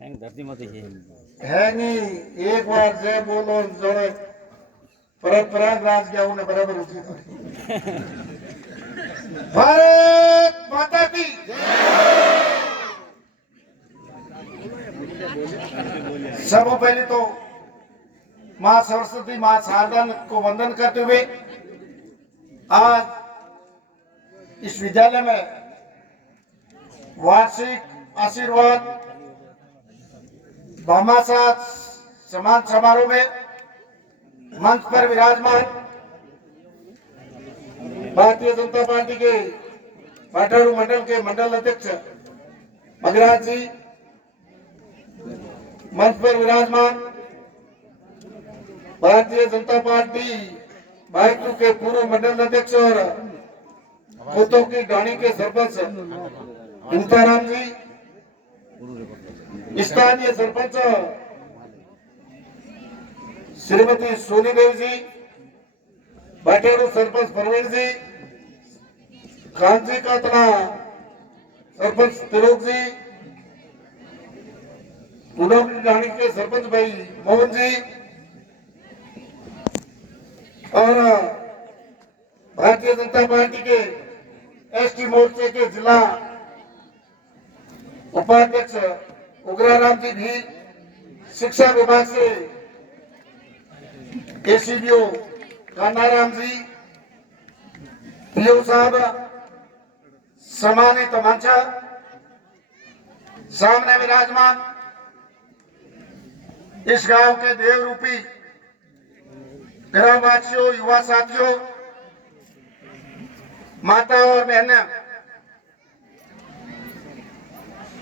धरती मत है नहीं एक बार जय बोलो जोड़े प्रयागराज गया उन्हें बराबर होती भारत माता की सबसे पहले तो मां सरस्वती मां शारदा को वंदन करते हुए आज इस विद्यालय में वार्षिक आशीर्वाद भामाशाह सम्मान समारोह में मंच पर विराजमान भारतीय जनता पार्टी के बाटारू मंडल के मंडल अध्यक्ष मगराज जी, मंच पर विराजमान भारतीय जनता पार्टी भाईटू के पूर्व मंडल अध्यक्ष और कोतो की ढाणी के सरपंच इंताराम जी, स्थानीय सरपंच श्रीमती सोनी देव जी, बाटेरू सरपंच परवीन जी, कांजी का तना सरपंच तिरोक जी, उडोकी ढाणी के सरपंच भाई मोहन जी और भारतीय जनता पार्टी के एसटी मोर्चे के जिला उपाध्यक्ष उग्राराम जी भी, शिक्षा विभाग से एसीडीओ कान्हाराम जी, पीओ साहब, सम्मानित मंच सामने विराजमान इस गांव के देव रूपी ग्रामवासियों, युवा साथियों, माता और बहनें,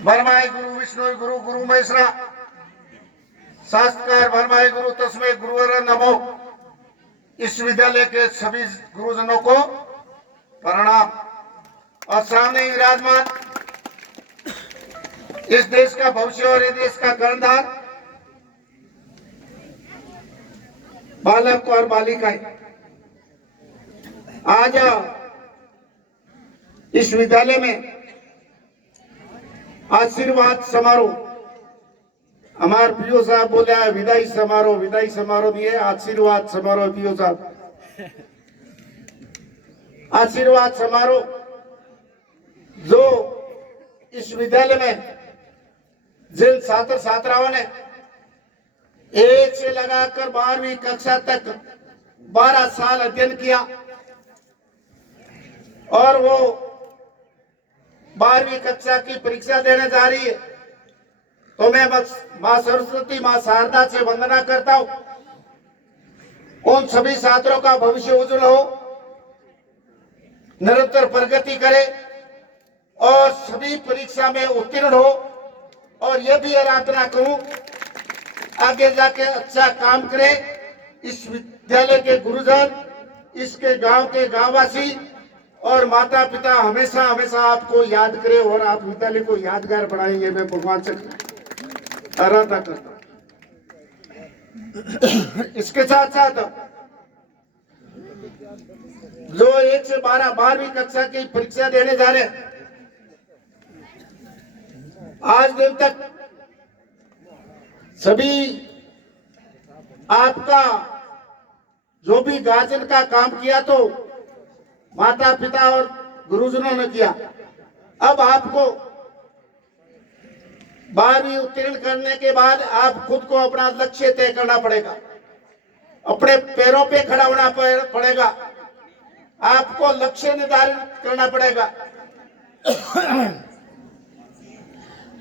वर्माए गुरु विष्णु गुरु गुरु महेश्वरा, शास्त्रकार वर्माए गुरु तस्मै गुरुवर नमो। इस विद्यालय के सभी गुरुजनों को प्रणाम और सामने विराजमान इस देश का भविष्य और इस देश का कर्णधार बालक और बालिकाएं, आज इस विद्यालय में आशीर्वाद समारोह, हमारे पीओ साहब बोले विदाई समारोह नहीं है, आशीर्वाद समारोह। पीओ साहब आशीर्वाद समारोह जो इस विद्यालय में जिन छात्र छात्राओं ने 1 से लगाकर 12वीं कक्षा तक 12 साल अध्ययन किया और वो 12वीं कक्षा की परीक्षा देने जा रही है, तो मैं बस मां सरस्वती मां शारदा से वंदना करता हूं, उन सभी छात्रों का भविष्य उज्जवल हो, निरंतर प्रगति करे और सभी परीक्षा में उत्तीर्ण हो। और यह भी आराधना करूं आगे जाके अच्छा काम करे। इस विद्यालय के गुरुजन, इसके गांव के गांववासी और माता पिता हमेशा हमेशा आपको याद करे और आप विद्यालय को यादगार बनाएंगे। मैं भगवान से आराधना करता हूं। इसके साथ साथ जो 1 से 12वीं कक्षा की परीक्षा देने जा रहे हैं, आज दिन तक सभी आपका जो भी गार्जियन का काम किया तो माता पिता और गुरुजनों ने किया। अब आपको 12वीं उत्तीर्ण करने के बाद आप खुद को अपना लक्ष्य तय करना पड़ेगा, अपने पैरों पे खड़ा होना पड़ेगा, आपको लक्ष्य निर्धारित करना पड़ेगा।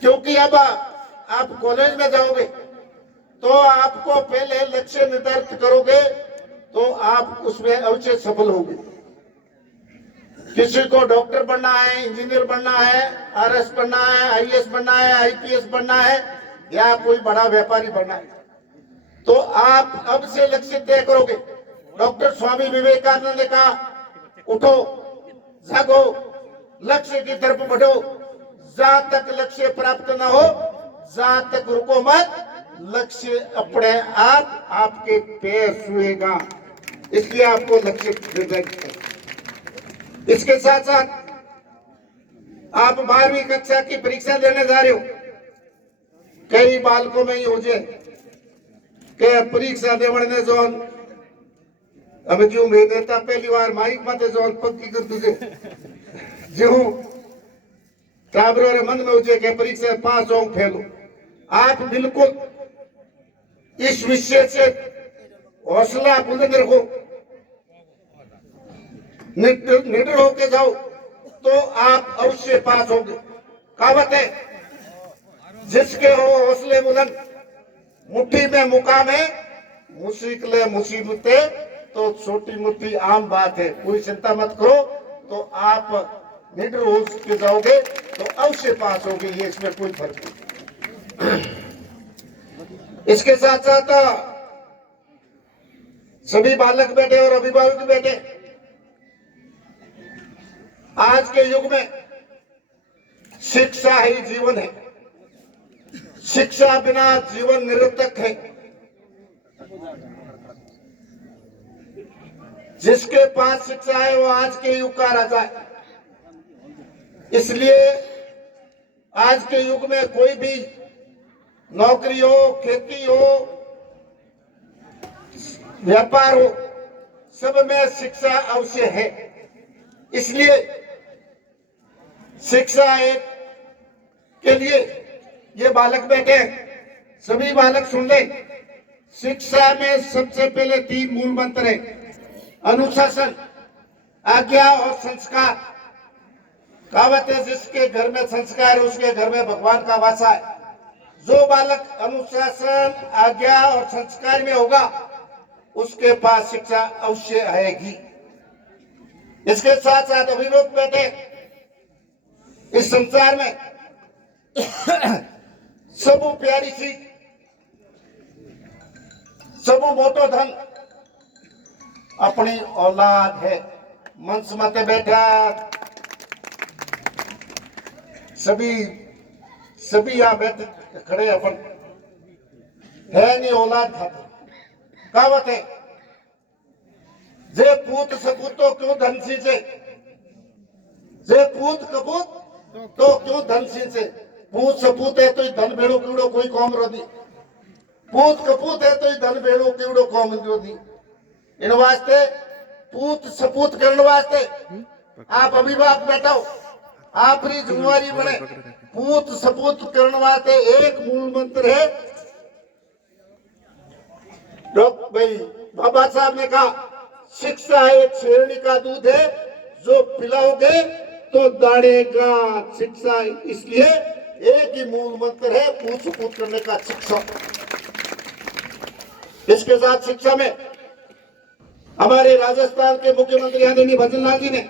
क्योंकि अब आप कॉलेज में जाओगे तो आपको पहले लक्ष्य निर्धारित करोगे तो आप उसमें अवश्य सफल होंगे। किसी को डॉक्टर बनना है, इंजीनियर बनना है, आरएस बनना है, आईएएस बनना है, आईपीएस बनना है या कोई बड़ा व्यापारी बनना है, तो आप अब से लक्ष्य तय करोगे। डॉक्टर स्वामी विवेकानंद ने कहा, उठो, जागो, लक्ष्य की तरफ बढ़ो, जहां तक लक्ष्य प्राप्त न हो जहां तक रुको मत, लक्ष्य अपने आप आपके पैर छुएगा। इसलिए आपको लक्ष्य निर्धारित करना। इसके साथ साथ आप 12वीं कक्षा की परीक्षा देने जा रहे हो, कई बालकों में ही हो जाए के परीक्षा देवने जोन अब जो मैं देता पहली बार माइक मत जोन पक्की कर तुझे जो टाबरों रे मन में हो जाए के परीक्षा पास हो फेलो। आप बिल्कुल इस विषय से हौसला बुलंद रखो, निडर होके जाओ तो आप अवश्य पास होंगे। कहावत है जिसके हो हौसले बुलंद मुट्ठी में मुकाम है, मुश्किलें मुसीबतें तो छोटी मोटी आम बात है। कोई चिंता मत करो, तो आप निडर हो के जाओगे तो अवश्य पास होगे, ये इसमें कोई फर्क नहीं। इसके साथ साथ सभी बालक बैठे और अभिभावक बैठे, आज के युग में शिक्षा ही जीवन है, शिक्षा बिना जीवन निरर्थक है। जिसके पास शिक्षा है वो आज के युग का राजा है। इसलिए आज के युग में कोई भी नौकरी हो, खेती हो, व्यापार हो, सब में शिक्षा अवश्य है। इसलिए शिक्षा एक के लिए ये बालक बैठे हैं, सभी बालक सुन ले। शिक्षा में सबसे पहले 3 मूल मंत्र है, अनुशासन, आज्ञा और संस्कार। कहावत है जिसके घर में संस्कार है उसके घर में भगवान का वासा है। जो बालक अनुशासन, आज्ञा और संस्कार में होगा उसके पास शिक्षा अवश्य आएगी। इसके साथ साथ अभिभावक बैठे इस संसार में सबू प्यारी सी, सबू मोटो धन अपनी औलाद है। मंच मत बैठा सभी यहां बैठे खड़े अपन है नहीं औलाद खाता। कहावत है जे पूत सपूतो क्यों धन सींचे, जे पूत कपूत तो क्यों धन सींचे। पूत सपूत है तो धन भेड़ो कीड़ो कोई कौम रोधी, पूत कपूत है तो धन भेड़ो कीड़ो कौम रोधी। इन वास्ते पूत सपूत करने वास्ते आप अभिभावक बैठाओ, आप ही जिम्मेवारी बने। पूत सपूत करने वास्ते एक मूल मंत्र है, डॉक्टर भाई बाबा साहब ने कहा शिक्षा एक शेरनी का दूध है, जो पिलाओगे तो दाढ़ेगा शिक्षा। इसलिए एक ही मूल मंत्र है पूत सपूत करने का, शिक्षा। इसके साथ शिक्षा में हमारे राजस्थान के मुख्यमंत्री आदरणीय भजनलाल जी ने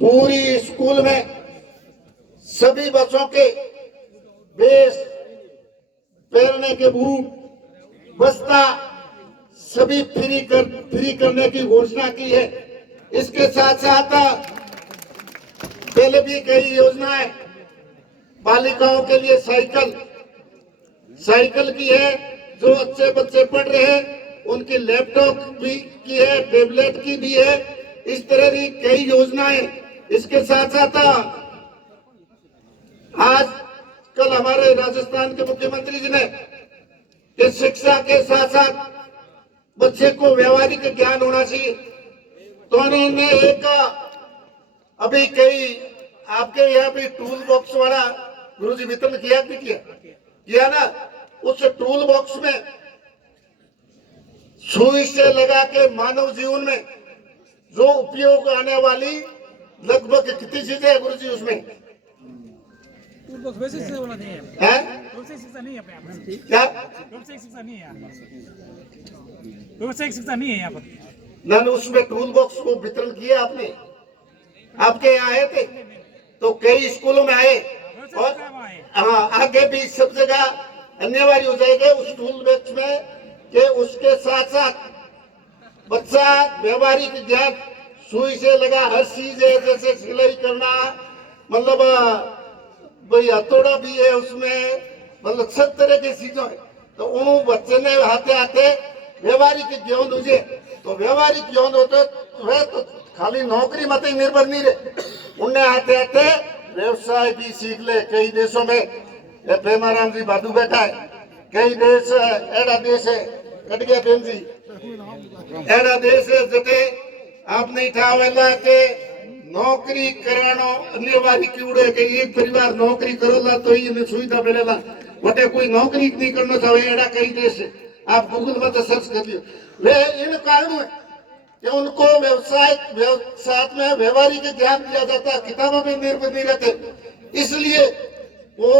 पूरी स्कूल में सभी बच्चों के बेस, पहनने के बूट, बस्ता सभी फ्री करने की घोषणा की है। इसके साथ साथ पहले भी कई योजनाएं बालिकाओं के लिए साइकिल की है, जो अच्छे बच्चे पढ़ रहे हैं उनकी लैपटॉप भी की है, टैबलेट की भी है। इस तरह की कई योजनाएं। इसके साथ साथ आज कल हमारे राजस्थान के मुख्यमंत्री जी ने कि शिक्षा के साथ साथ बच्चे को व्यवहारिक ज्ञान होना चाहिए, तो उन्होंने एक अभी कई आपके यहाँ भी टूल बॉक्स वाला गुरुजी वितरण किया ना। उस टूल बॉक्स में सुई से लगा के मानव जीवन में जो उपयोग आने वाली लगभग कितनी चीजें है गुरुजी उसमें? वैसे वाला नहीं है, व्यवसायिक शिक्षा नहीं है यहाँ पर। क्या व्यवसायिक शिक्षा नहीं है, व्यवसायिक शिक्षा नहीं है यहाँ पर। ना उसमें टूल बॉक्स को वितरण किया आपने, आपके यहाँ आए थे तो कई स्कूलों में आए, और हाँ आगे भी सब जगह अनिवार्य हो जाएगा उस टूल बॉक्स में कि उसके साथ साथ बच्चा व्यवहारिक ज्ञान, सुई से लगा हर चीज है, जैसे सिलाई करना, मतलब भाई हथौड़ा भी है उसमें, मतलब सब तरह की चीजों है। तो उन बच्चे ने आते व्यवहारिक ज्ञान हो, तो व्यवहारिक ज्ञान होते तो खाली नौकरी मत ही निर्भर नहीं रहे, उन्हें आते व्यवसाय भी सीख ले। कई देशों में ये भीमाराम जी बादू बैठा है। कई देश एड़ा देश है कट गया बेन जी एड़ा देश है जते आपने ठावेला के नौकरी करानो अनिवार्य क्यों के एक परिवार नौकरी करोला तो ही सुविधा मिलेला वटे कोई नौकरी नहीं करना चाहे एड़ा कई देश है। आप गूगल में तो सर्च कर लियो। वे इन कारणों है कि उनको व्यवसाय साथ में व्यवहारिक ज्ञान दिया जाता, किताबों में निर्भर नहीं रहते, इसलिए वो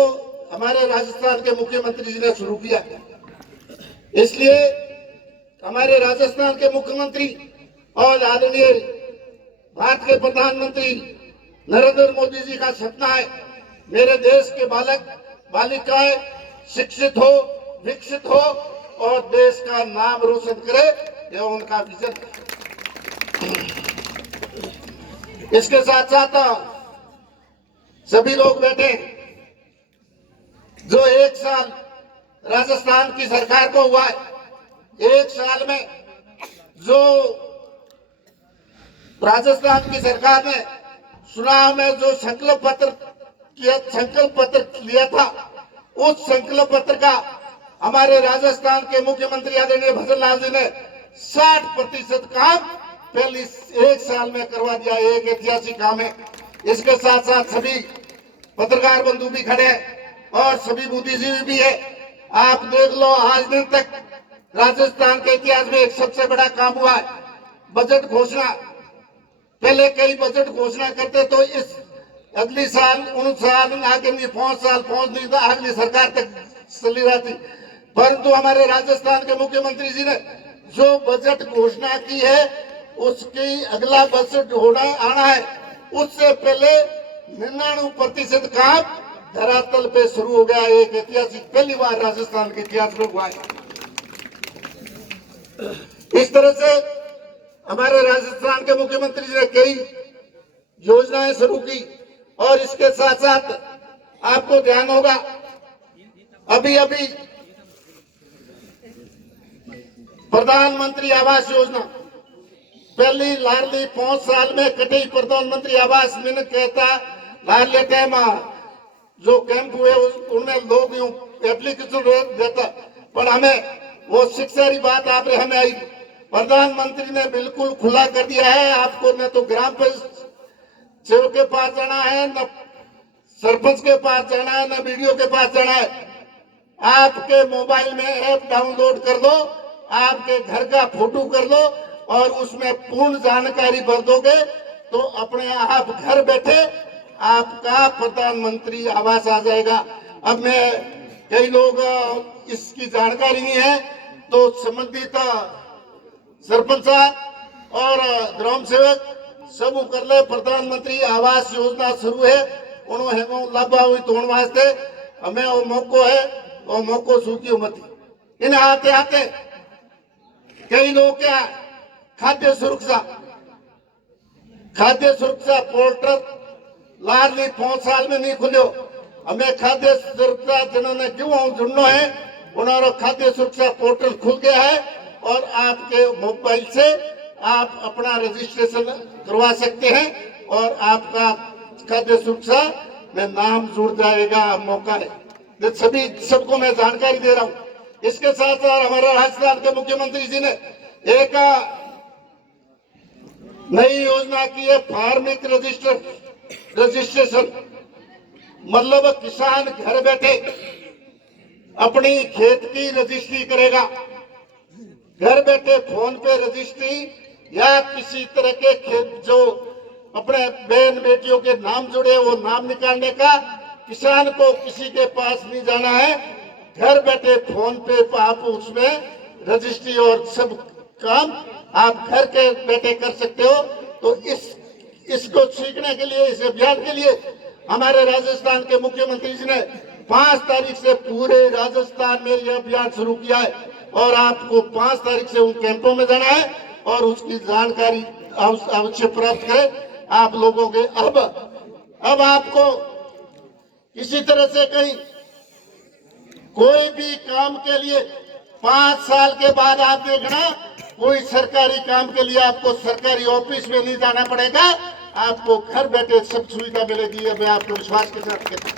हमारे राजस्थान के मुख्यमंत्री जी ने शुरू किया। इसलिए हमारे राजस्थान के मुख्यमंत्री और आदरणीय भारत के प्रधानमंत्री नरेंद्र मोदी जी का सपना है मेरे देश के बालक बालिकाएं शिक्षित हो, विकसित हो और देश का नाम रोशन करे, यह उनका विजन। इसके साथ साथ सभी लोग बैठे जो एक साल राजस्थान की सरकार को हुआ है, एक साल में जो राजस्थान की सरकार ने चुनाव में जो संकल्प पत्र लिया था, उस संकल्प पत्र का हमारे राजस्थान के मुख्यमंत्री आदरणीय भजन लाल जी ने 60% काम पहले एक साल में करवा दिया। एक ऐतिहासिक काम है। इसके साथ साथ सभी पत्रकार बंधु भी खड़े हैं और सभी बुद्धिजीवी भी है। आप देख लो आज दिन तक राजस्थान के इतिहास में एक सबसे बड़ा काम हुआ है बजट घोषणा। पहले कई बजट घोषणा करते तो इस अगली साल 19 साल आगे नहीं 5 साल पहुंच नहीं था, अगली सरकार तक चली रही थी। परंतु हमारे राजस्थान के मुख्यमंत्री जी ने जो बजट घोषणा की है उसकी अगला बजट होना आना है, उससे पहले 99% काम धरातल पे शुरू हो गया। एक ऐतिहासिक पहली बार राजस्थान के इतिहास में हुआ है। इस तरह से हमारे राजस्थान के मुख्यमंत्री जी ने कई योजनाएं शुरू की और इसके साथ साथ आपको ध्यान होगा अभी अभी प्रधानमंत्री आवास योजना पहली लाडली 5 साल में कटी प्रधानमंत्री आवास मैंने कहता लाडले टाइम जो कैंप हुए उनमें लोग यूं एप्लीकेशन देता, पर हमें वो शिक्षा की बात आप हमें आई। प्रधानमंत्री ने बिल्कुल खुला कर दिया है, आपको न तो ग्राम सेवक के पास जाना है, न सरपंच के पास जाना है, न वीडियो के पास जाना है। आपके मोबाइल में ऐप डाउनलोड कर लो, आपके घर का फोटो कर लो और उसमें पूर्ण जानकारी भर दोगे तो अपने आप घर बैठे आपका प्रधानमंत्री आवास आ जाएगा। अब मैं कई लोग इसकी जानकारी नहीं है तो संबंधित सरपंच और ग्राम सेवक सब कर ले। प्रधानमंत्री आवास योजना शुरू है, उन्होंने लाभा हुई तोड़ वास्ते हमें वो मौको है, वो मौको सूखी मत इन आते आते कई लोग क्या खाद्य सुरक्षा पोर्टल लाडली 5 साल में नहीं खुलो। हमें खाद्य सुरक्षा जिन्होंने क्यों जुड़ना है उन्होंने खाद्य सुरक्षा पोर्टल खुल गया है और आपके मोबाइल से आप अपना रजिस्ट्रेशन करवा सकते हैं और आपका खाद्य सुरक्षा में नाम जुड़ जाएगा। मौका है सभी सबको मैं जानकारी दे रहा हूँ। इसके साथ साथ हमारे राजस्थान के मुख्यमंत्री जी ने एक नई योजना की है फार्मिंग रजिस्ट्रेशन, मतलब किसान घर बैठे अपनी खेत की रजिस्ट्री करेगा। घर बैठे फोन पे रजिस्ट्री या किसी तरह के खेत जो अपने बहन बेटियों के नाम जुड़े वो नाम निकालने का किसान को किसी के पास नहीं जाना है। घर बैठे फोन पे आप उसमें रजिस्ट्री और सब काम आप घर के बैठे कर सकते हो। तो इसको सीखने के लिए, इस अभियान के लिए हमारे राजस्थान के मुख्यमंत्री जी ने 5 तारीख से पूरे राजस्थान में यह अभियान शुरू किया है और आपको 5 तारीख से उन कैंपों में जाना है और उसकी जानकारी अवश्य प्राप्त करें आप लोगों के। अब आपको इसी तरह से कहीं कोई भी काम के लिए 5 साल के बाद आप देखना कोई सरकारी काम के लिए आपको सरकारी ऑफिस में नहीं जाना पड़ेगा, आपको घर बैठे सब सुविधा मिलेगी। मैं आपको विश्वास के साथ कहता हूं।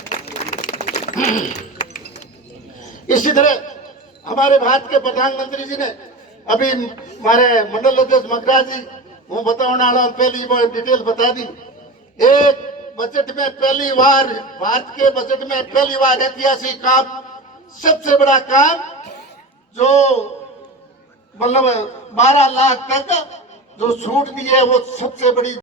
तीसरे हमारे भारत के प्रधानमंत्री जी ने अभी हमारे मंडल अध्यक्ष मकरा जी हूँ बताने वाला पहली बार डिटेल बता दी। एक बजट में पहली बार भारत के बजट में पहली बार ऐतिहासिक काम, सबसे बड़ा काम जो मतलब 12 लाख तक जो छूट दी है वो सबसे बड़ी